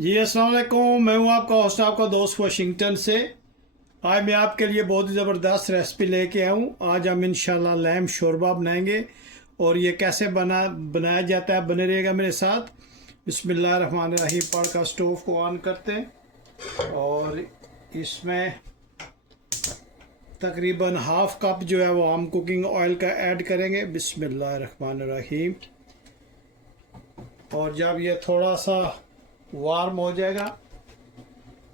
जी अस्सलाम वालेकुम। मैं हूं आपका होस्ट, आपका दोस्त वाशिंगटन से। आज मैं आपके लिए बहुत ही ज़बरदस्त रेसिपी लेके आया हूं। आज हम इंशाल्लाह लैम शोरबा बनाएंगे और ये कैसे बनाया जाता है, बने रहेगा मेरे साथ। बिस्मिल्लाहिर्रहमानिर्रहीम पढ़कर स्टोव को ऑन करते हैं और इसमें तकरीबन हाफ कप जो है वो हम कुकिंग ऑयल का ऐड करेंगे। बिस्मिल्लाहिर्रहमानिर्रहीम। और जब ये थोड़ा सा वार्म हो जाएगा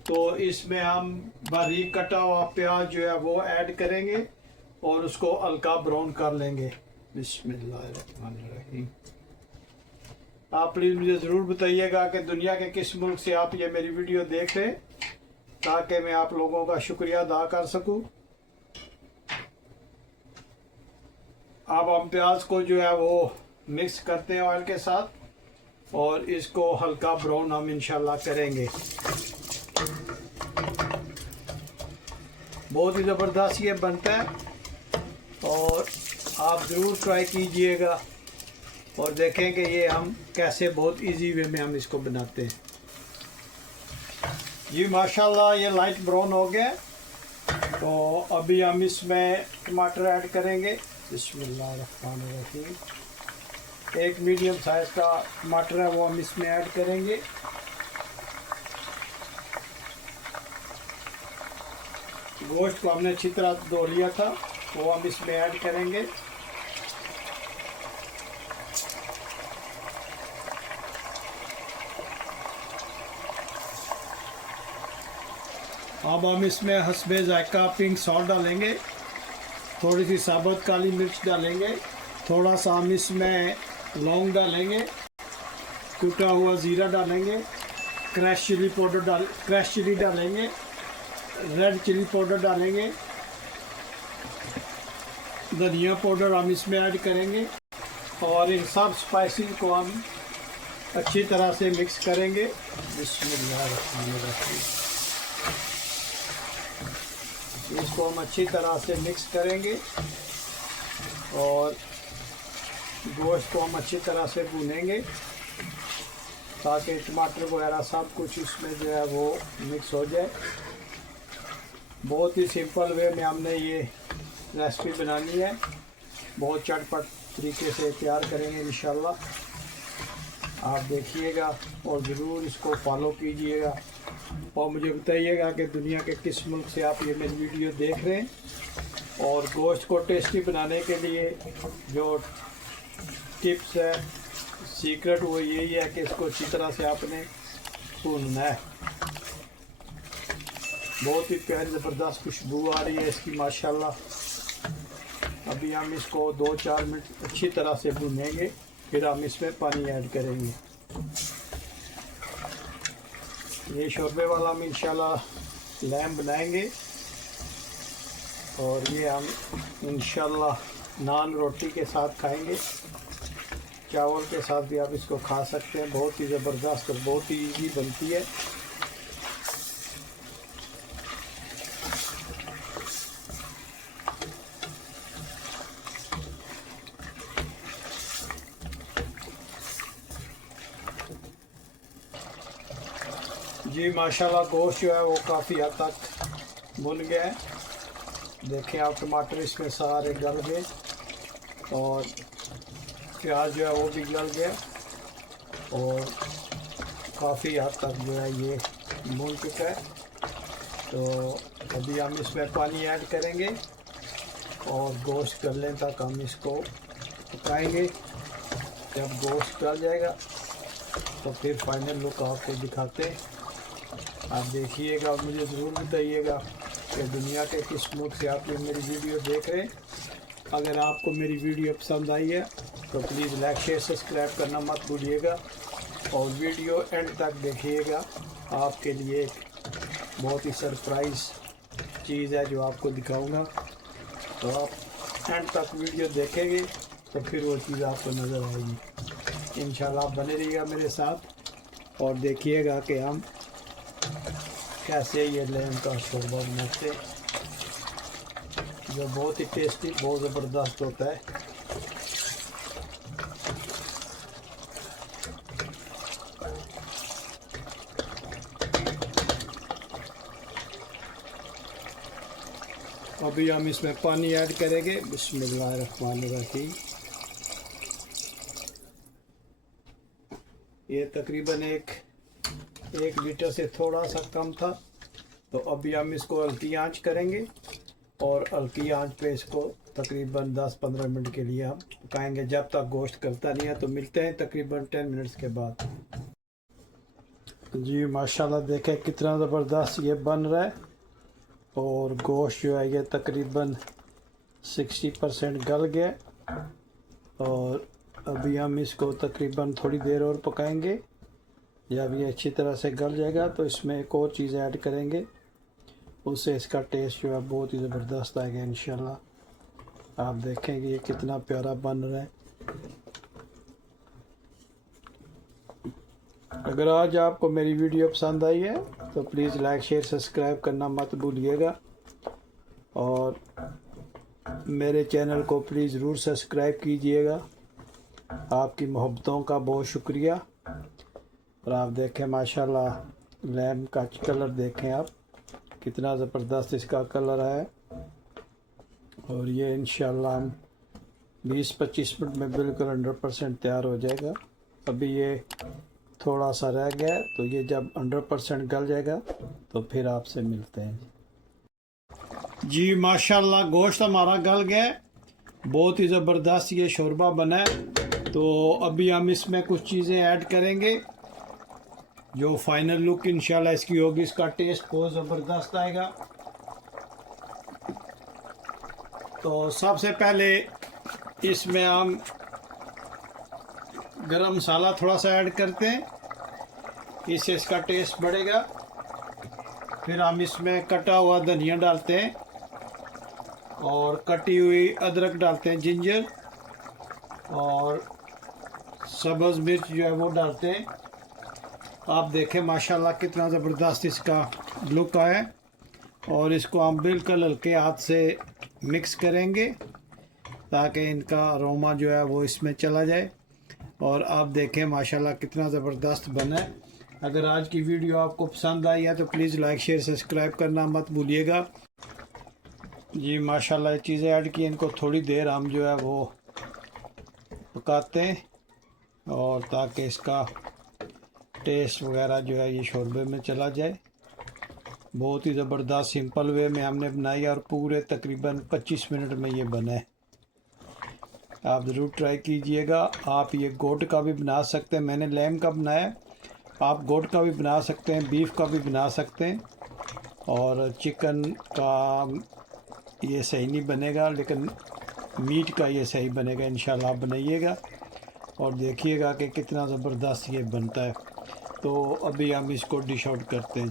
तो इसमें हम बारीक कटा हुआ प्याज जो है वो ऐड करेंगे और उसको हल्का ब्राउन कर लेंगे। बिस्मिल्लाहिर्रहमानिर्रहीम। आप प्लीज़ मुझे ज़रूर बताइएगा कि दुनिया के किस मुल्क से आप ये मेरी वीडियो देख रहे हैं, ताकि मैं आप लोगों का शुक्रिया अदा कर सकूं। अब हम प्याज को जो है वो मिक्स करते हैं ऑयल के साथ और इसको हल्का ब्राउन हम इंशाल्लाह करेंगे। बहुत ही ज़बरदस्त ये बनता है और आप ज़रूर ट्राई कीजिएगा और देखें कि ये हम कैसे बहुत इजी वे में हम इसको बनाते हैं। जी माशाल्लाह ये लाइट ब्राउन हो गया। तो अभी हम इसमें टमाटर ऐड करेंगे। बिस्मिल्लाहिर्रहमानिर्रहीम। एक मीडियम साइज़ का टमाटर है वो हम इसमें ऐड करेंगे। गोश्त को हमने अच्छी तरह धो लिया था, वो हम इसमें ऐड करेंगे। अब हम इसमें हस्बे जायका पिंक सॉल्ट डालेंगे, थोड़ी सी साबुत काली मिर्च डालेंगे, थोड़ा सा हम इसमें लौंग डालेंगे, कूटा हुआ ज़ीरा डालेंगे, क्रश चिली डालेंगे, रेड चिली पाउडर डालेंगे, धनिया पाउडर हम इसमें ऐड करेंगे और इन सब स्पाइसेस को हम अच्छी तरह से मिक्स करेंगे। बिस्मिल्लाहिर्रहमानिर्रहीम। इसको हम अच्छी तरह से मिक्स करेंगे और गोश्त को हम अच्छी तरह से भूनेंगे ताकि टमाटर वगैरह सब कुछ इसमें जो है वो मिक्स हो जाए। बहुत ही सिंपल वे में हमने ये रेसिपी बनानी है, बहुत चटपट तरीके से तैयार करेंगे इंशाल्लाह। आप देखिएगा और ज़रूर इसको फॉलो कीजिएगा और मुझे बताइएगा कि दुनिया के किस मुल्क से आप ये मेरी वीडियो देख रहे हैं। और गोश्त को टेस्टी बनाने के लिए जो टिप्स है, सीक्रेट, वो यही है कि इसको अच्छी तरह से आपने भूनना है। बहुत ही प्यारी ज़बरदस्त खुशबू आ रही है इसकी माशाल्लाह। अभी हम इसको 2-4 मिनट अच्छी तरह से भूनेंगे, फिर हम इसमें पानी ऐड करेंगे। ये शोरबे वाला हम इंशाल्लाह लैम बनाएंगे और ये हम इंशाल्लाह नान रोटी के साथ खाएंगे, चावल के साथ भी आप इसको खा सकते हैं। बहुत ही ज़बरदस्त और बहुत ही इजी बनती है। जी माशाल्लाह गोश्त जो है वो काफ़ी हद तक भुन गया है। देखें आप टमाटर इसमें सारे गल गए और प्याज जो है वो भी गल गया और काफ़ी हद तक जो है ये भुन चुका है। तो अभी हम इसमें पानी ऐड करेंगे और गोश्त गलने तक हम इसको पकाएंगे। जब गोश्त गल जाएगा तो फिर फाइनल लुक आपको दिखाते हैं। आप देखिएगा और मुझे ज़रूर बताइएगा कि दुनिया के किस मुल्क से आप ये मेरी वीडियो देख रहे हैं। अगर आपको मेरी वीडियो पसंद आई है तो प्लीज़ लाइक शेयर सब्सक्राइब करना मत भूलिएगा और वीडियो एंड तक देखिएगा। आपके लिए एक बहुत ही सरप्राइज़ चीज़ है जो आपको दिखाऊंगा। तो आप एंड तक वीडियो देखेंगे तो फिर वो चीज़ आपको नज़र आएगी। इंशाल्लाह बने रहिएगा मेरे साथ और देखिएगा कि हम कैसे ये लैम का शोरबा बनाते हैं, जो बहुत ही टेस्टी, बहुत ज़बरदस्त होता है। अभी हम इसमें पानी ऐड करेंगे। बिस्मिल्लाहिर्रहमानिर्रहीम। ये तकरीबन एक लीटर से थोड़ा सा कम था। तो अभी हम इसको हल्की आंच करेंगे और हल्की आंच पे इसको तकरीबन 10-15 मिनट के लिए हम पकाएंगे, जब तक गोश्त गलता नहीं है। तो मिलते हैं तकरीबन 10 मिनट्स के बाद। जी माशाल्लाह देखें कितना ज़बरदस्त ये बन रहा है और गोश्त जो है ये तकरीबन 60% गल गया। और अभी हम इसको तकरीबन थोड़ी देर और पकाएंगे। जब ये अच्छी तरह से गल जाएगा तो इसमें एक और चीज़ ऐड करेंगे, उससे इसका टेस्ट जो है बहुत ही ज़बरदस्त आएगा इंशाल्लाह। आप देखेंगे ये कितना प्यारा बन रहा है। अगर आज आपको मेरी वीडियो पसंद आई है तो प्लीज़ लाइक शेयर सब्सक्राइब करना मत भूलिएगा और मेरे चैनल को प्लीज़ ज़रूर सब्सक्राइब कीजिएगा। आपकी मोहब्बतों का बहुत शुक्रिया। और आप देखें माशाल्लाह लैम्प का कलर देखें आप, कितना ज़बरदस्त इसका कलर है। और ये इंशाल्लाह 20-25 मिनट में बिल्कुल 100% तैयार हो जाएगा। अभी ये थोड़ा सा रह गया है, तो ये जब 100% गल जाएगा तो फिर आपसे मिलते हैं। जी माशाल्लाह गोश्त हमारा गल गया, बहुत ही ज़बरदस्त ये शोरबा बना है। तो अभी हम इसमें कुछ चीज़ें ऐड करेंगे, जो फाइनल लुक इंशाल्लाह इसकी होगी। इसका टेस्ट बहुत ज़बरदस्त आएगा। तो सबसे पहले इसमें हम गरम मसाला थोड़ा सा ऐड करते हैं, इससे इसका टेस्ट बढ़ेगा। फिर हम इसमें कटा हुआ धनिया डालते हैं और कटी हुई अदरक डालते हैं, जिंजर, और सब्ज़ मिर्च जो है वो डालते हैं। आप देखें माशाल्लाह कितना ज़बरदस्त इसका लुक आया। और इसको हम बिल्कुल हल्के हाथ से मिक्स करेंगे ताकि इनका अरोमा जो है वो इसमें चला जाए। और आप देखें माशाल्लाह कितना ज़बरदस्त बना है। अगर आज की वीडियो आपको पसंद आई है तो प्लीज़ लाइक शेयर सब्सक्राइब करना मत भूलिएगा। जी माशाल्लाह ये चीज़ें ऐड की, इनको थोड़ी देर हम जो है वो पकाते हैं और ताकि इसका टेस्ट वगैरह जो है ये शोरबे में चला जाए। बहुत ही ज़बरदस्त सिंपल वे में हमने बनाई और पूरे तकरीबन 25 मिनट में ये बना है। आप ज़रूर ट्राई कीजिएगा। आप ये गोट का भी बना सकते हैं, मैंने लैम का बनाया, आप गोट का भी बना सकते हैं, बीफ का भी बना सकते हैं। और चिकन का ये सही नहीं बनेगा, लेकिन मीट का ये सही बनेगा इंशाल्लाह। आप बनाइएगा और देखिएगा कि कितना ज़बरदस्त ये बनता है। तो अभी हम इसको डिश आउट करते हैं।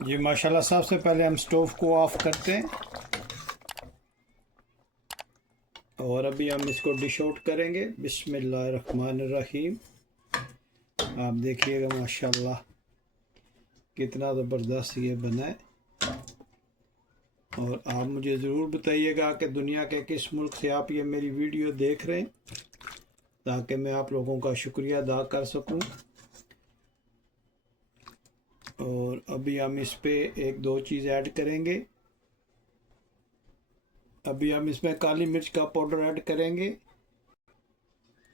जी माशाल्लाह सबसे पहले हम स्टोव को ऑफ़ करते हैं और अभी हम इसको डिश आउट करेंगे। बिस्मिल्लाहिर्रहमानिर्रहीम। आप देखिएगा माशाल्लाह कितना ज़बरदस्त ये बना है। और आप मुझे ज़रूर बताइएगा कि दुनिया के किस मुल्क से आप ये मेरी वीडियो देख रहे हैं, ताकि मैं आप लोगों का शुक्रिया अदा कर सकूं। और अभी हम इस पे 1-2 चीज़ ऐड करेंगे। अभी हम इसमें काली मिर्च का पाउडर ऐड करेंगे,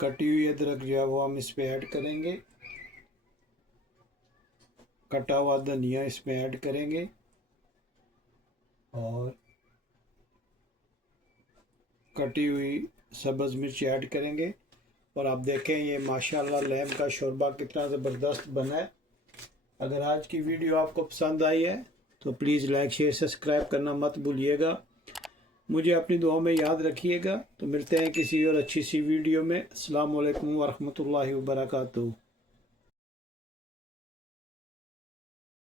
कटी हुई अदरक जो है वो हम इस पे ऐड करेंगे, कटा हुआ धनिया इसमें ऐड करेंगे और कटी हुई सब्ज़ मिर्च ऐड करेंगे। और आप देखें ये माशाल्लाह लैम का शोरबा कितना ज़बरदस्त बना है। अगर आज की वीडियो आपको पसंद आई है तो प्लीज़ लाइक शेयर सब्सक्राइब करना मत भूलिएगा। मुझे अपनी दुआ में याद रखिएगा। तो मिलते हैं किसी और अच्छी सी वीडियो में। अस्सलाम वालेकुम व रहमतुल्लाहि व बरकातुहू।